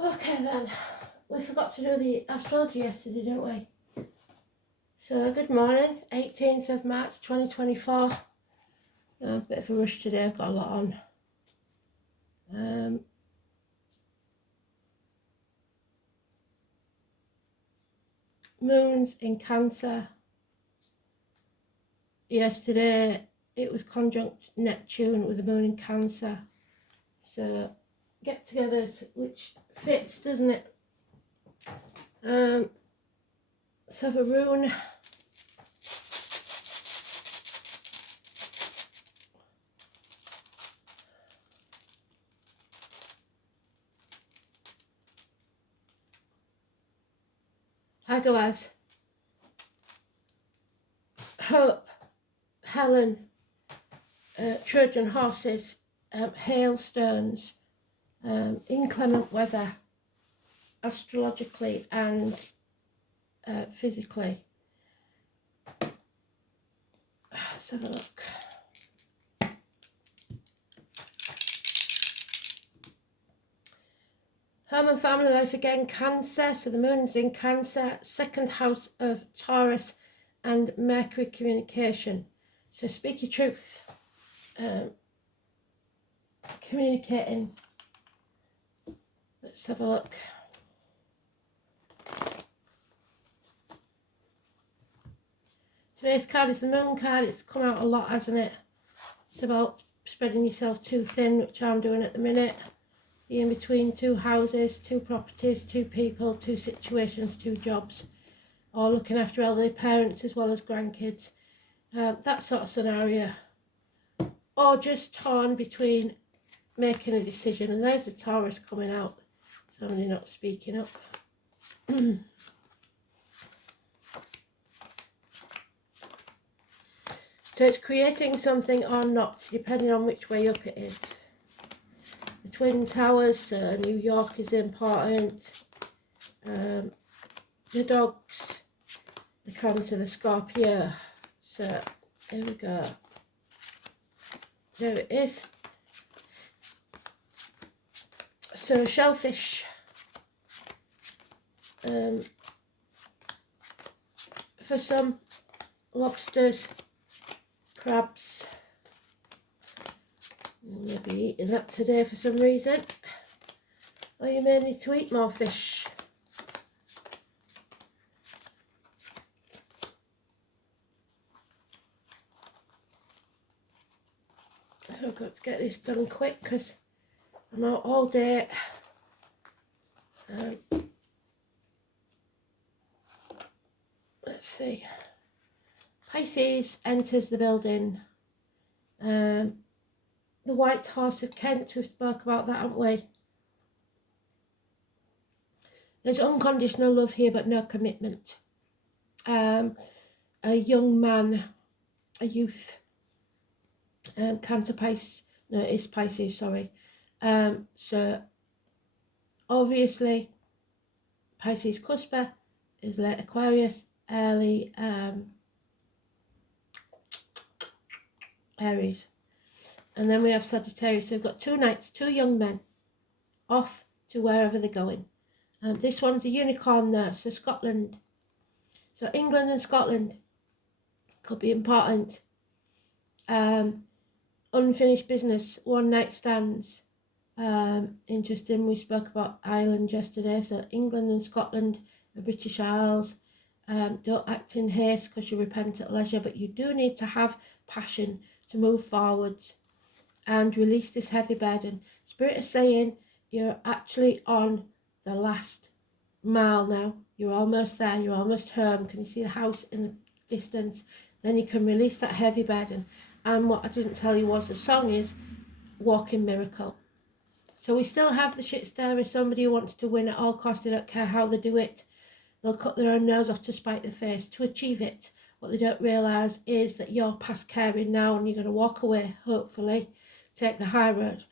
Okay then, we forgot to do the astrology yesterday, didn't we? So good morning, 18th of March 2024. A bit of a rush today, I've got a lot on. Moon's in Cancer. Yesterday it was conjunct Neptune with the moon in Cancer. So get together, which fits, doesn't it? Let's have a rune. Hagalaz, Hope, Helen, Trojan horses, hailstones, inclement weather, astrologically and physically. Let's have a look. Home and family life again, Cancer. So the moon's in Cancer, second house of Taurus and Mercury communication. So speak your truth. Communicating. Let's have a look. Today's card is the moon card. It's come out a lot, hasn't it? It's about spreading yourself too thin, which I'm doing at the minute. Being between two houses, two properties, two people, two situations, two jobs, or looking after elderly parents as well as grandkids. That sort of scenario. Or just torn between making a decision. And there's the Taurus coming out. Somebody not speaking up. So it's creating something or not, depending on which way up it is. The Twin Towers, New York is important. The dogs, the Cancer, the Scorpio. So here we go. There it is. So shellfish. For some, lobsters, crabs. Maybe eating that today for some reason. Or you may need to eat more fish. So I've got to get this done quick because I'm out all day. Let's see. Pisces enters the building. The White Horse of Kent, we spoke about that, haven't we? There's unconditional love here, but no commitment. A young man, a youth, Cancer, Pisces, no, it's Pisces, sorry. So obviously, Pisces cusper is late Aquarius, early Aries. And then we have Sagittarius. So we've got two knights, two young men, off to wherever they're going. This one's a unicorn there, so Scotland. So England and Scotland could be important. Unfinished business, one night stands. Interesting, we spoke about Ireland yesterday. So England and Scotland, the British Isles. Don't act in haste because you repent at leisure, but you do need to have passion to move forwards and release this heavy burden. Spirit is saying you're actually on the last mile now. You're almost there. You're almost home. Can you see the house in the distance? Then you can release that heavy burden. And what I didn't tell you was the song is Walking Miracle. So we still have the shit stirrer, somebody who wants to win at all costs. They don't care how they do it. They'll cut their own nose off to spite their face to achieve it. What they don't realise is that you're past caring now and you're going to walk away, hopefully, take the high road.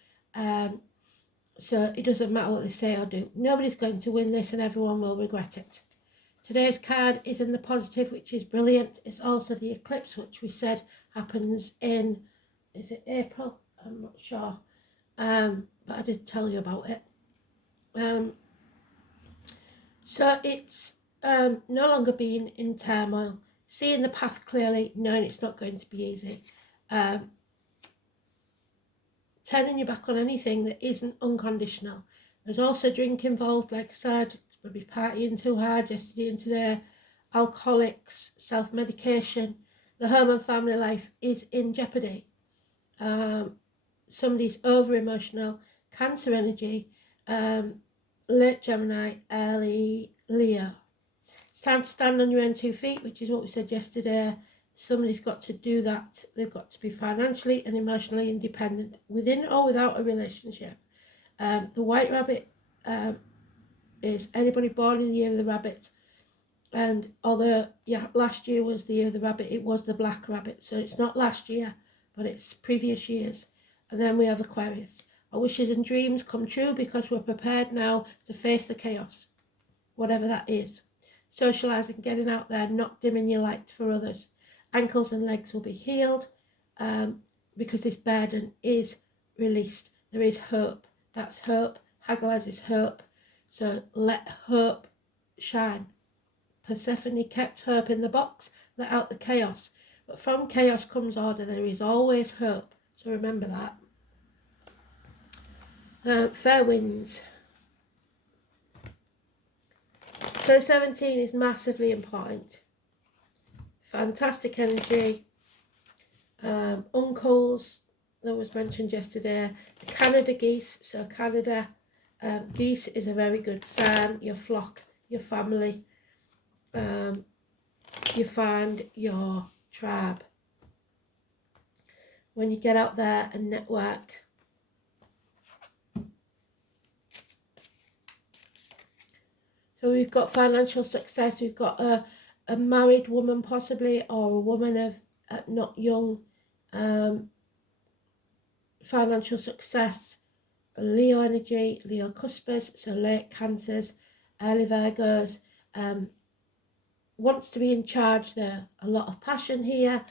So it doesn't matter what they say or do. Nobody's going to win this and everyone will regret it. Today's card is in the positive, which is brilliant. It's also the eclipse, which we said happens in, is it April? I'm not sure. But I did tell you about it. So it's no longer being in turmoil, seeing the path clearly, knowing it's not going to be easy. Turning your back on anything that isn't unconditional. There's also drink involved, like I said, maybe partying too hard yesterday and today, alcoholics, self-medication. The home and family life is in jeopardy. Somebody's over-emotional, Cancer energy, late Gemini, early Leo. It's time to stand on your own 2 feet, which is what we said yesterday. Somebody's got to do that. They've got to be financially and emotionally independent within or without a relationship. The white rabbit is anybody born in the year of the rabbit. And although last year was the year of the rabbit, it was the black rabbit. So it's not last year, but it's previous years. And then we have Aquarius. Our wishes and dreams come true because we're prepared now to face the chaos, whatever that is. Socialising, getting out there, not dimming your light for others. Ankles and legs will be healed because this burden is released. There is hope. That's hope. Hagglers is hope. So let hope shine. Persephone kept hope in the box, let out the chaos. But from chaos comes order. There is always hope. So remember that. Fair winds. So 17 is massively important. Fantastic energy. Uncles, that was mentioned yesterday. The Canada geese. So Canada geese is a very good sign. Your flock, your family. You find your tribe. When you get out there and network. So we've got financial success. We've got a married woman possibly, or a woman of not young. Financial success. Leo energy, Leo cuspers, so late Cancers, early Virgos. Wants to be in charge there. A lot of passion here.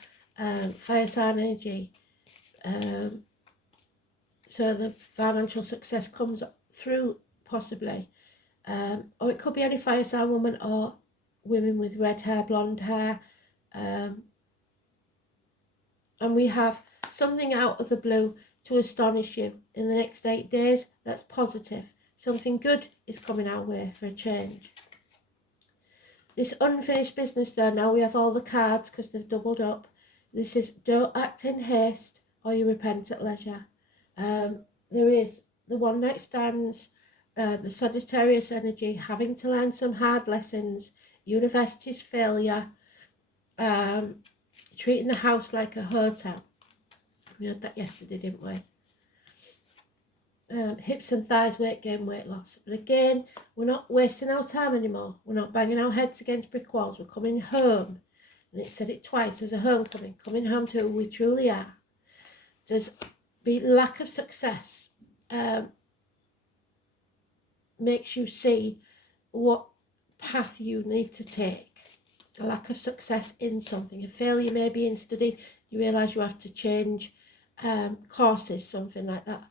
Fire sign energy. So the financial success comes through possibly. Or it could be any fire sign woman or women with red hair, blonde hair. And we have something out of the blue to astonish you in the next 8 days. That's positive. Something good is coming our way for a change. This unfinished business there, now we have all the cards because they've doubled up. This is don't act in haste or you repent at leisure. There is the one night stands, the Sagittarius energy, having to learn some hard lessons, university's failure, treating the house like a hotel. We had that yesterday, didn't we? Hips and thighs, weight gain, weight loss. But again, we're not wasting our time anymore. We're not banging our heads against brick walls. We're coming home. And it said it twice as a homecoming, coming home to who we truly are. There's been lack of success. Makes you see what path you need to take. A lack of success in something, a failure maybe in study, you realise you have to change courses, something like that.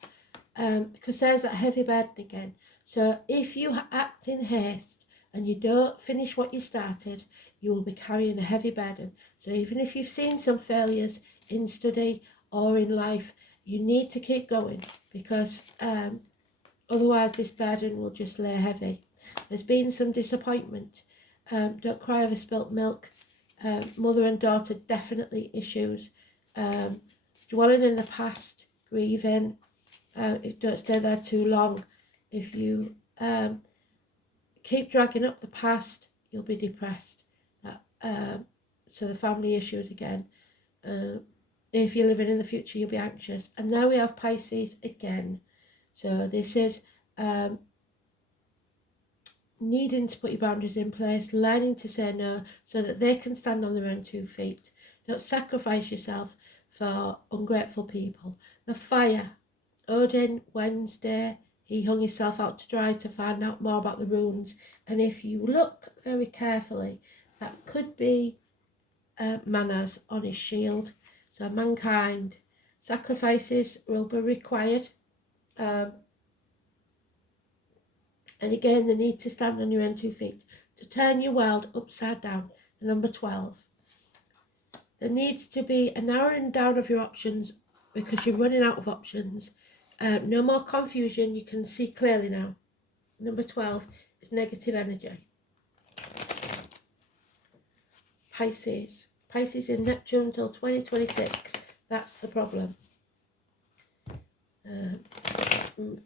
Because there's that heavy burden again. So if you act in haste and you don't finish what you started, you will be carrying a heavy burden. So even if you've seen some failures in study or in life, you need to keep going because otherwise this burden will just lay heavy. There's been some disappointment. Don't cry over spilt milk. Mother and daughter, definitely issues. Dwelling in the past, grieving. Don't stay there too long. If you keep dragging up the past, you'll be depressed. So the family issues again. If you're living in the future, you'll be anxious. And now we have Pisces again. So this is needing to put your boundaries in place, learning to say no so that they can stand on their own 2 feet. Don't sacrifice yourself for ungrateful people. The fire. Odin, Wednesday, he hung himself out to dry to find out more about the runes. And if you look very carefully, that could be Manas on his shield. So mankind, sacrifices will be required. And again, the need to stand on your own 2 feet, to turn your world upside down, the number 12. There needs to be a narrowing down of your options because you're running out of options. No more confusion, you can see clearly now. Number 12 is negative energy. Pisces. Pisces in Neptune until 2026. That's the problem.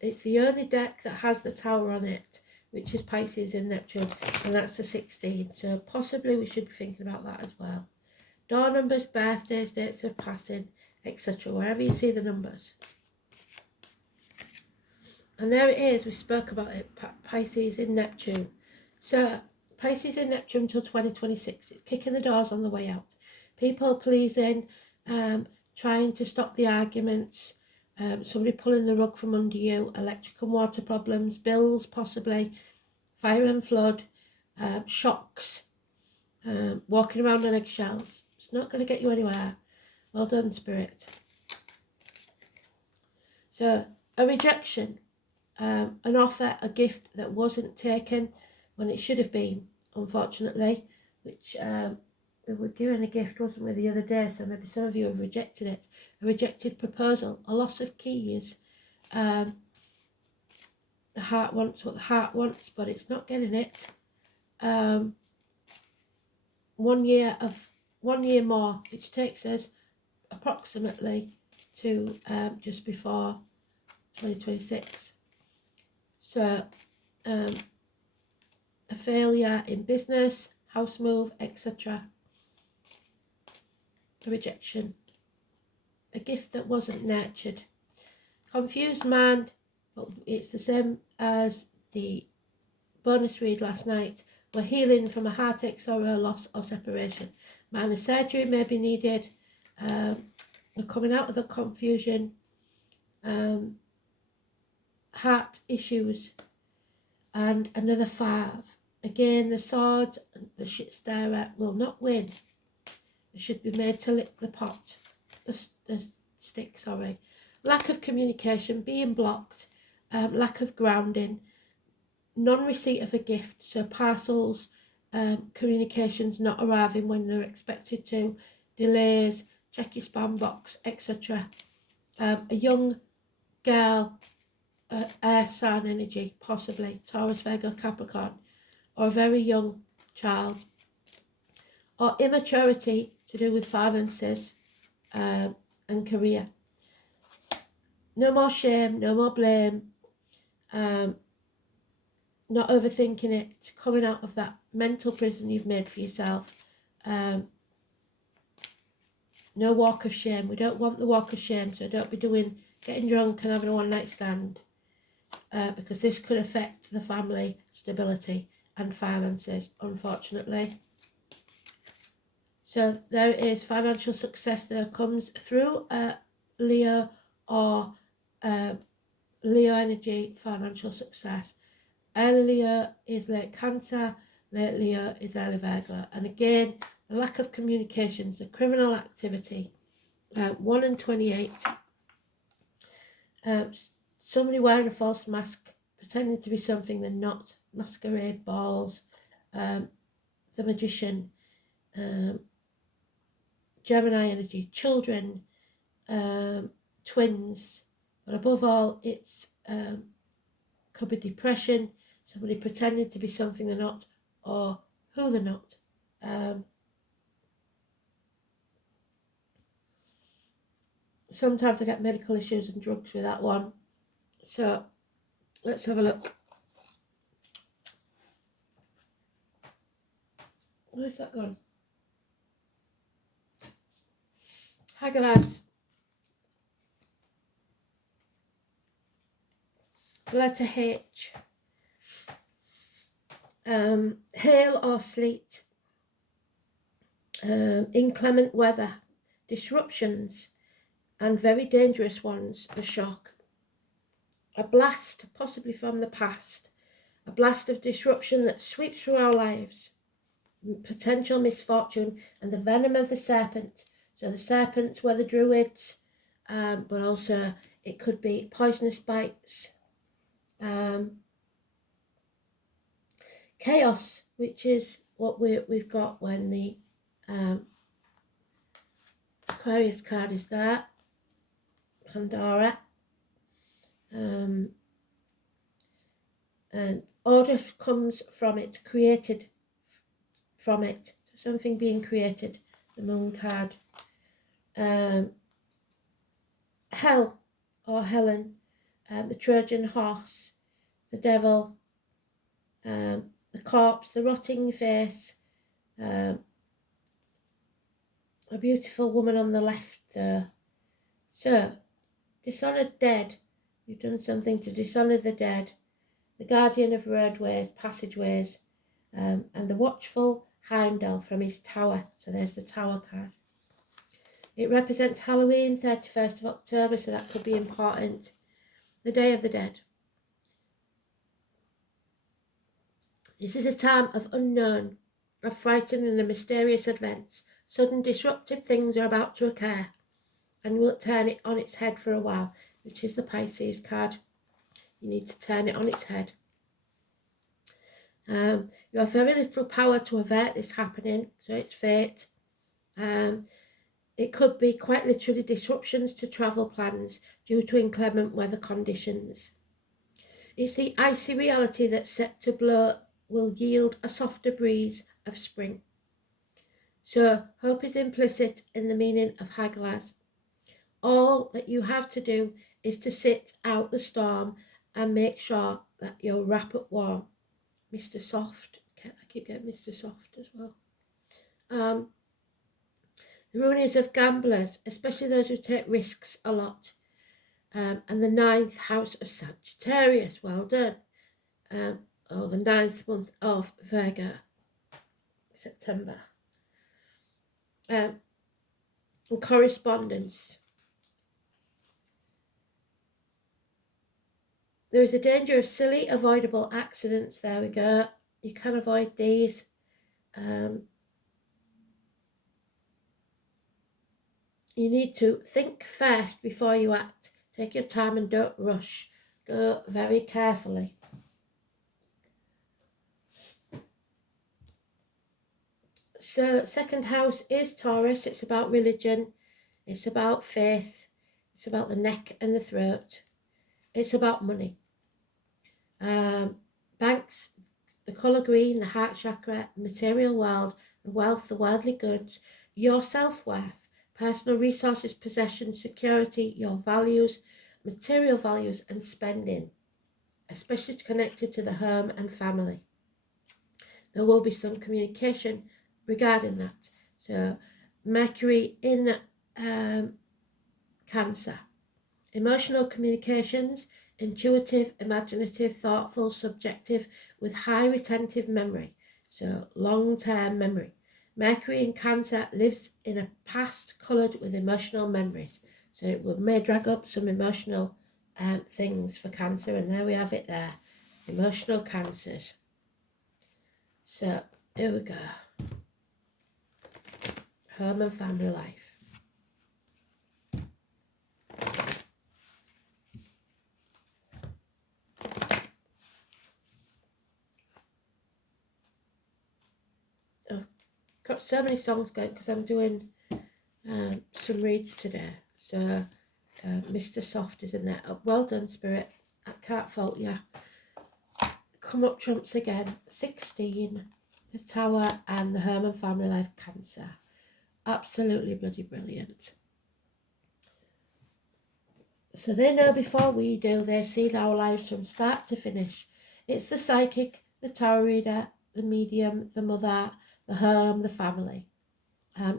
It's the only deck that has the Tower on it, which is Pisces in Neptune, and that's the 16. So possibly we should be thinking about that as well. Door numbers, birthdays, dates of passing, etc. Wherever you see the numbers. And there it is. We spoke about it. Pisces in Neptune. So Pisces in Neptune until 2026. It's kicking the doors on the way out. People pleasing, trying to stop the arguments, somebody pulling the rug from under you, electric and water problems, bills possibly, fire and flood, shocks, walking around on eggshells. It's not going to get you anywhere. Well done, Spirit. So a rejection, an offer, a gift that wasn't taken when it should have been, unfortunately, which we were given a gift, wasn't we, the other day, so maybe some of you have rejected it. A rejected proposal, a loss of keys. The heart wants what the heart wants, but it's not getting it. 1 year more, which takes us approximately to just before 2026. So a failure in business, house move, etc. A rejection, a gift that wasn't nurtured. Confused mind, but it's the same as the bonus read last night. We're healing from a heartache, sorrow, loss or separation. Minor surgery may be needed. We're coming out of the confusion. Heart issues. And another 5. Again, the sword, the shit stirrer will not win. It should be made to lick the pot. The stick, sorry. Lack of communication, being blocked. Lack of grounding. Non-receipt of a gift, so parcels, communications not arriving when they're expected to, delays, check your spam box, etc. A young girl, air sign energy, possibly Taurus, Virgo, Capricorn, or a very young child, or immaturity to do with finances and career. No more shame, no more blame. Not overthinking it, coming out of that mental prison you've made for yourself. No walk of shame. We don't want the walk of shame, so don't be getting drunk and having a one-night stand, because this could affect the family stability and finances, unfortunately. So there is financial success that comes through Leo or Leo energy, financial success. Early Leo is late Cancer, late Leo is early Virgo. And again, the lack of communications, the criminal activity, 1 and 28. Somebody wearing a false mask, pretending to be something they're not, masquerade balls, the magician, Gemini energy, children, twins, but above all, it's could be depression, somebody pretending to be something they're not, or who they're not. Sometimes I get medical issues and drugs with that one. So let's have a look. Where's that gone? Hi guys. Letter H. Hail or sleet. Inclement weather. Disruptions. And very dangerous ones. A shock. A blast, possibly from the past. A blast of disruption that sweeps through our lives. Potential misfortune and the venom of the serpent. So the serpents were the druids, but also it could be poisonous bites, chaos, which is what we've got when the Aquarius card is there. Pandora. And order comes from it, created from it. So something being created, the Moon card. Hell or Helen, the Trojan horse, the devil, the corpse, the rotting face, a beautiful woman on the left there. So, dishonoured dead. You've done something to dishonour the dead. The guardian of roadways, passageways, and the watchful Heimdall from his tower. So there's the tower card. It represents Halloween, 31st of October, so that could be important. The Day of the Dead. This is a time of unknown, of frightening and mysterious events. Sudden disruptive things are about to occur, and will turn it on its head for a while, which is the Pisces card. You need to turn it on its head. You have very little power to avert this happening, so it's fate. It could be quite literally disruptions to travel plans due to inclement weather conditions. It's the icy reality that's set to blow will yield a softer breeze of spring. So hope is implicit in the meaning of Haglas. All that you have to do is to sit out the storm and make sure that you're wrapped up warm. Mr. Soft, I keep getting Mr. Soft as well. The ruinies of gamblers, especially those who take risks a lot. And the 9th house of Sagittarius, well done. The 9th month of Virgo, September. And correspondence. There is a danger of silly, avoidable accidents. There we go. You can avoid these. You need to think first before you act. Take your time and don't rush. Go very carefully. So, second house is Taurus. It's about religion. It's about faith. It's about the neck and the throat. It's about money. Banks, the colour green, the heart chakra, material world, the wealth, the worldly goods, your self-worth, personal resources, possessions, security, your values, material values and spending, especially connected to the home and family. There will be some communication regarding that. So Mercury in Cancer. Emotional communications, intuitive, imaginative, thoughtful, subjective, with high retentive memory. So long-term memory. Mercury in Cancer lives in a past coloured with emotional memories. So it may drag up some emotional things for Cancer, and there we have it there. Emotional cancers. So here we go. Home and family life. I've got so many songs going because I'm doing some reads today. So Mr. Soft is in there. Oh, well done, Spirit. I can't fault you. Come up trumps again. 16, the Tower and the Home and Family Life Cancer. Absolutely bloody brilliant. So they know before we do. They see our lives from start to finish. It's the psychic, the tarot reader, the medium, the mother, the home, the family.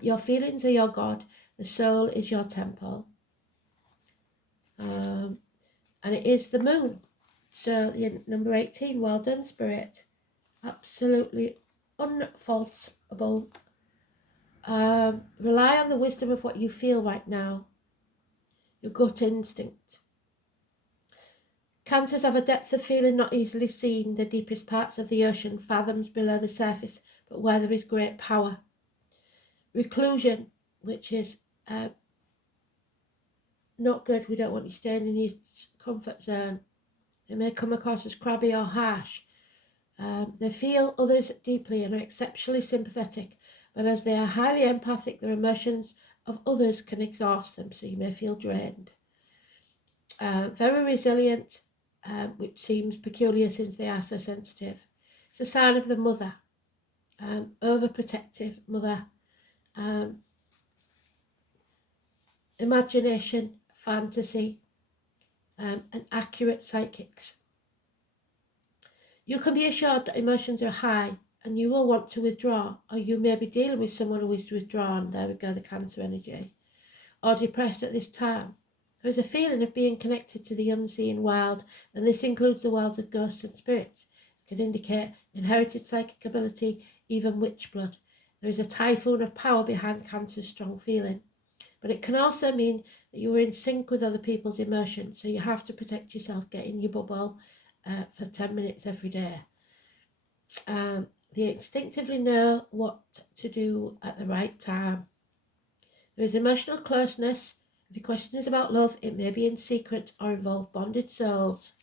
Your feelings are your God. The soul is your temple. And it is the moon. So the number 18, well done, Spirit. Absolutely unfaultable. Rely on the wisdom of what you feel right now. Your gut instinct. Cancers have a depth of feeling not easily seen, the deepest parts of the ocean, fathoms below the surface, but where there is great power. Reclusion, which is not good. We don't want you staying in your comfort zone. It may come across as crabby or harsh. They feel others deeply and are exceptionally sympathetic, but as they are highly empathic, their emotions of others can exhaust them, so you may feel drained. Very resilient, which seems peculiar since they are so sensitive. It's a sign of the mother, overprotective mother, imagination, fantasy, and accurate psychics. You can be assured that emotions are high and you will want to withdraw, or you may be dealing with someone who is withdrawn, there we go, the Cancer energy, or depressed at this time. There is a feeling of being connected to the unseen world, and this includes the worlds of ghosts and spirits. It can indicate inherited psychic ability, even witch blood. There is a typhoon of power behind Cancer's strong feeling. But it can also mean that you are in sync with other people's emotions, so you have to protect yourself, get in your bubble for 10 minutes every day. They instinctively know what to do at the right time. There is emotional closeness. If your question is about love, it may be in secret or involve bonded souls.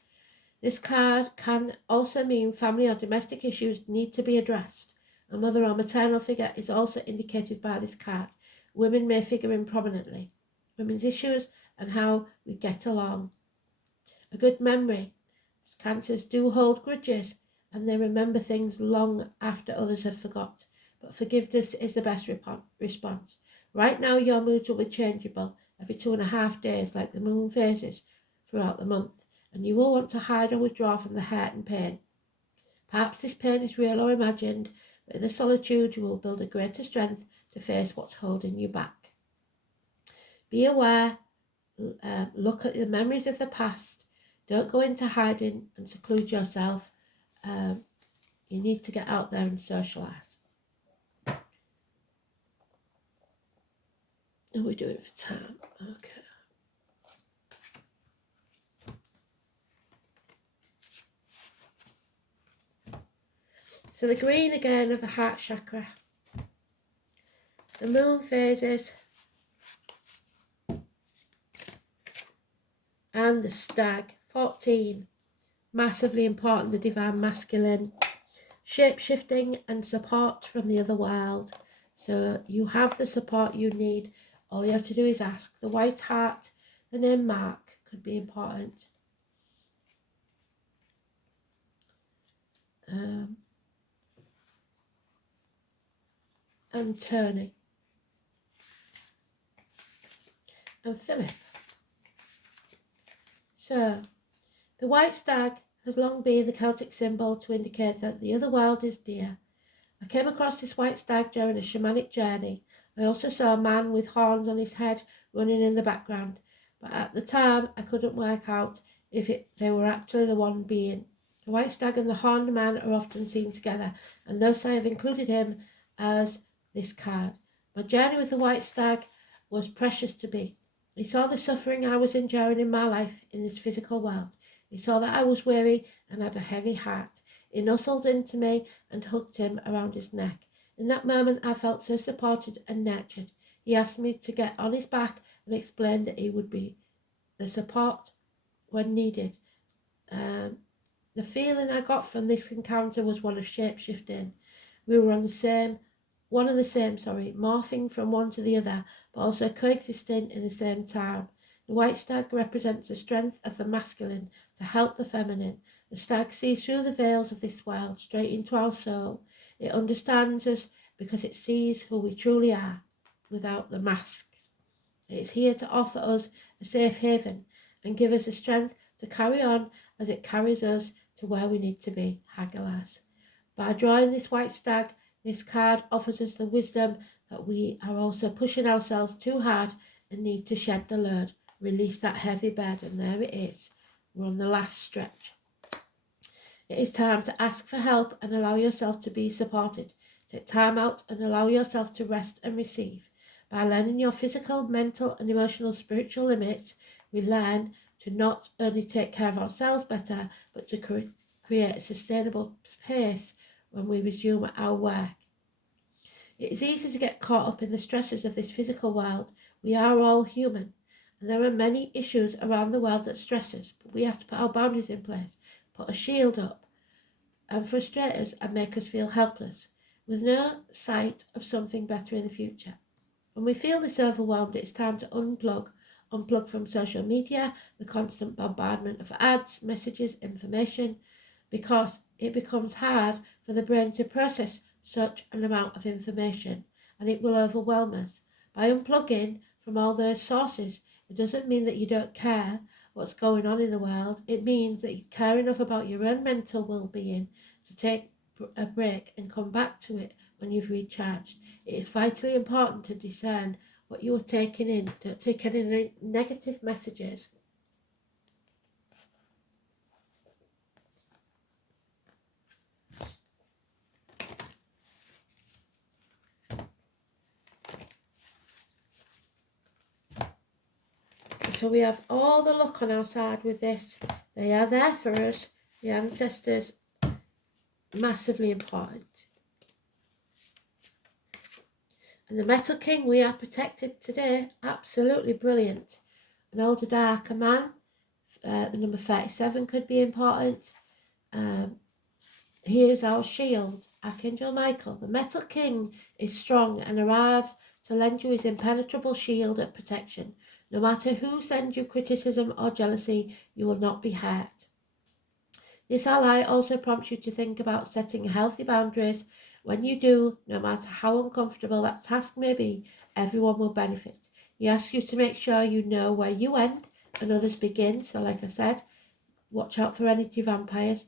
This card can also mean family or domestic issues need to be addressed. A mother or maternal figure is also indicated by this card. Women may figure in prominently. Women's issues and how we get along. A good memory. Cancers do hold grudges and they remember things long after others have forgot. But forgiveness is the best response. Right now your moods will be changeable every 2.5 days like the moon phases throughout the month, and you will want to hide or withdraw from the hurt and pain. Perhaps this pain is real or imagined, but in the solitude you will build a greater strength to face what's holding you back. Be aware, look at the memories of the past. Don't go into hiding and seclude yourself. You need to get out there and socialise. And we're doing it for time. Okay. So the green again of the heart chakra. The moon phases. And the stag. 14. Massively important, the divine masculine. Shape-shifting and support from the other world. So you have the support you need. All you have to do is ask. The white heart, the name Mark could be important. And Tony. And Philip. So, the white stag has long been the Celtic symbol to indicate that the other world is dear. I came across this white stag during a shamanic journey. I also saw a man with horns on his head running in the background, but at the time I couldn't work out if they were actually the one being. The white stag and the horned man are often seen together, and thus I have included him as this card. My journey with the white stag was precious to me. He saw the suffering I was enduring in my life in this physical world. He saw that I was weary and had a heavy heart. He nestled into me and hugged him around his neck. In that moment I felt so supported and nurtured. He asked me to get on his back and explained that he would be the support when needed. The feeling I got from this encounter was one of shape-shifting. We were one and the same, morphing from one to the other, but also coexisting in the same time. The white stag represents the strength of the masculine to help the feminine. The stag sees through the veils of this world, straight into our soul. It understands us because it sees who we truly are, without the masks. It is here to offer us a safe haven and give us the strength to carry on as it carries us to where we need to be, Hagelas. By drawing this white stag, this card offers us the wisdom that we are also pushing ourselves too hard and need to shed the load, release that heavy bed, and there it is. We're on the last stretch. It is time to ask for help and allow yourself to be supported. Take time out and allow yourself to rest and receive. By learning your physical, mental, and emotional spiritual limits, we learn to not only take care of ourselves better, but to create a sustainable space when we resume our work. It is easy to get caught up in the stresses of this physical world. We are all human, and there are many issues around the world that stress us, but we have to put our boundaries in place, put a shield up, and frustrate us and make us feel helpless, with no sight of something better in the future. When we feel this overwhelmed, it's time to unplug from social media, the constant bombardment of ads, messages, information, because it becomes hard for the brain to process such an amount of information, and it will overwhelm us. By unplugging from all those sources, it doesn't mean that you don't care what's going on in the world. It means that you care enough about your own mental well-being to take a break and come back to it when you've recharged. It is vitally important to discern what you are taking in. Don't take any negative messages. So we have all the luck on our side with this. They are there for us. The ancestors, massively important. And the Metal King, we are protected today. Absolutely brilliant. An older, darker man. The number 37 could be important. He is our shield, Archangel Michael. The Metal King is strong and arrives to lend you his impenetrable shield of protection. No matter who sends you criticism or jealousy, you will not be hurt. This ally also prompts you to think about setting healthy boundaries. When you do, no matter how uncomfortable that task may be, everyone will benefit. He asks you to make sure you know where you end and others begin. So like I said, watch out for energy vampires.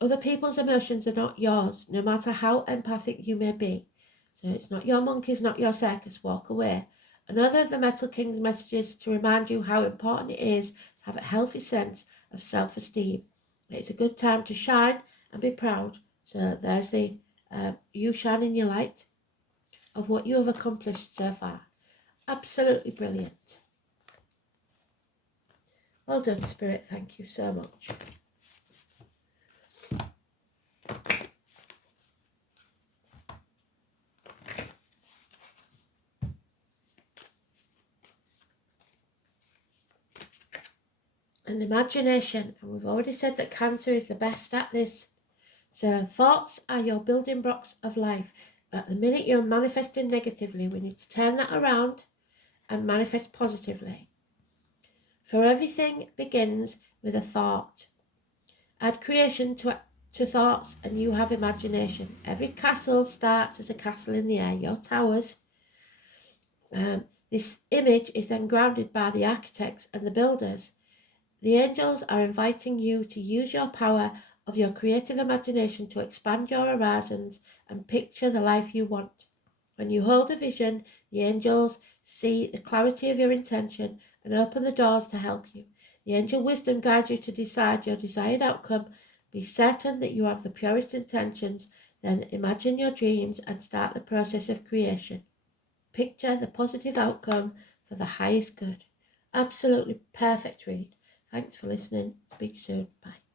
Other people's emotions are not yours, no matter how empathic you may be. So it's not your monkeys, not your circus. Walk away. Another of the Metal King's messages to remind you how important it is to have a healthy sense of self-esteem. It's a good time to shine and be proud. So there's the you shining your light of what you have accomplished so far. Absolutely brilliant. Well done, Spirit. Thank you so much. And imagination, and we've already said that Cancer is the best at this. So thoughts are your building blocks of life. At the minute you're manifesting negatively, we need to turn that around and manifest positively. For everything begins with a thought. Add creation to thoughts and you have imagination. Every castle starts as a castle in the air, your towers. This image is then grounded by the architects and the builders. The angels are inviting you to use your power of your creative imagination to expand your horizons and picture the life you want. When you hold a vision, the angels see the clarity of your intention and open the doors to help you. The angel wisdom guides you to decide your desired outcome. Be certain that you have the purest intentions, then imagine your dreams and start the process of creation. Picture the positive outcome for the highest good. Absolutely perfect read. Thanks for listening. Speak soon. Bye.